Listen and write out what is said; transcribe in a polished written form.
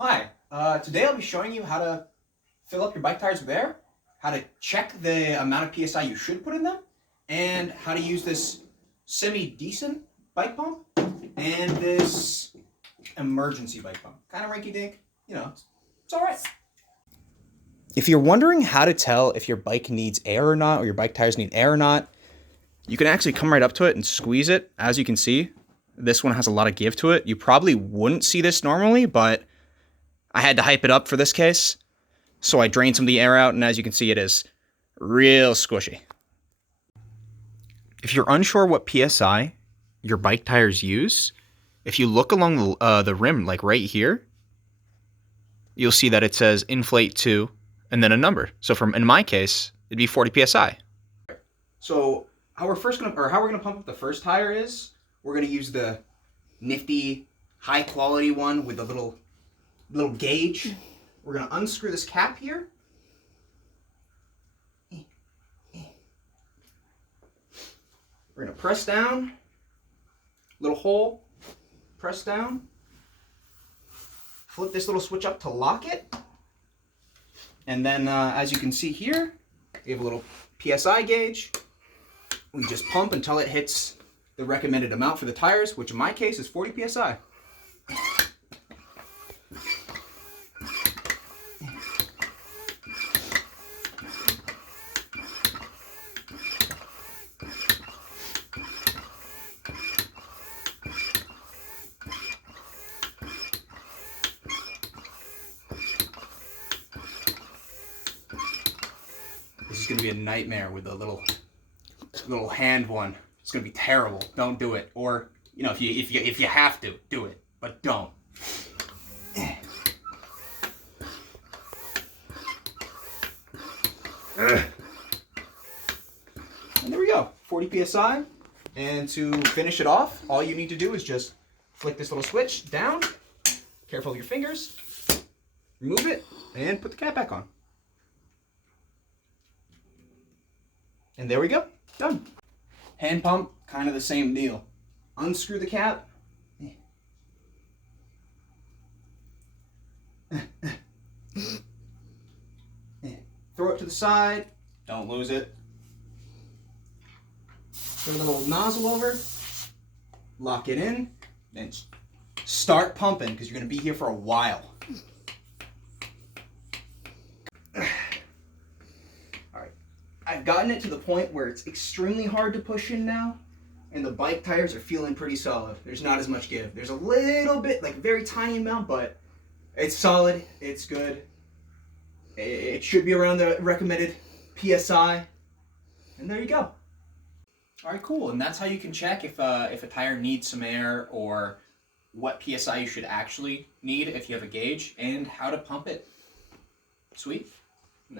Hi, today I'll be showing you how to fill up your bike tires with air, how to check the amount of PSI you should put in them, and how to use this semi-decent bike pump and this emergency bike pump. Kind of rinky-dink, it's all right. If you're wondering how to tell if your bike needs air or not, or your bike tires need air or not, you can actually come right up to it and squeeze it. As you can see, this one has a lot of give to it. You probably wouldn't see this normally, but I had to hype it up for this case. So I drained some of the air out, and as you can see, it is real squishy. If you're unsure what PSI your bike tires use, if you look along the rim, like right here, you'll see that it says inflate to, and then a number. So in my case, it'd be 40 PSI. So how we're gonna pump up the first tire is, we're gonna use the nifty, high quality one with the little gauge. We're gonna unscrew this cap here. We're gonna press down, little hole, press down, flip this little switch up to lock it, and then as you can see here, we have a little PSI gauge. We just pump until it hits the recommended amount for the tires, which in my case is 40 PSI. This is going to be a nightmare with the little hand one. It's going to be terrible. Don't do it. Or, if you have to, do it, but don't. And there we go, 40 PSI. And to finish it off, all you need to do is just flick this little switch down. Careful of your fingers. Remove it and put the cap back on. And there we go, done. Hand pump, kind of the same deal. Unscrew the cap. Throw it to the side, don't lose it. Put a little nozzle over, lock it in, then start pumping because you're gonna be here for a while. I've gotten it to the point where it's extremely hard to push in now, and the bike tires are feeling pretty solid. There's not as much give. There's a little bit, like a very tiny amount, but it's solid, it's good. It should be around the recommended PSI, and there you go. All right, cool, and that's how you can check if a tire needs some air, or what PSI you should actually need if you have a gauge, and how to pump it. Sweet.